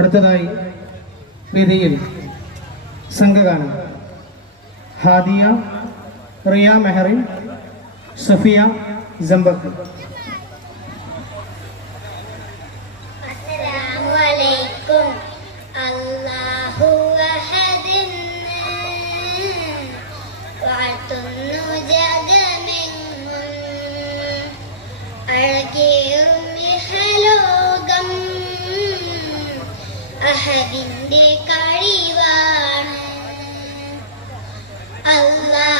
അടുത്തതായി വേദിയിൽ സംഘഗാനം. ഹാദിയ റിയ മെഹറിൻ സഫിയ ജംബക്ക്. അഹദിന്റെ കഴിവാണ്. അല്ലാ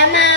saya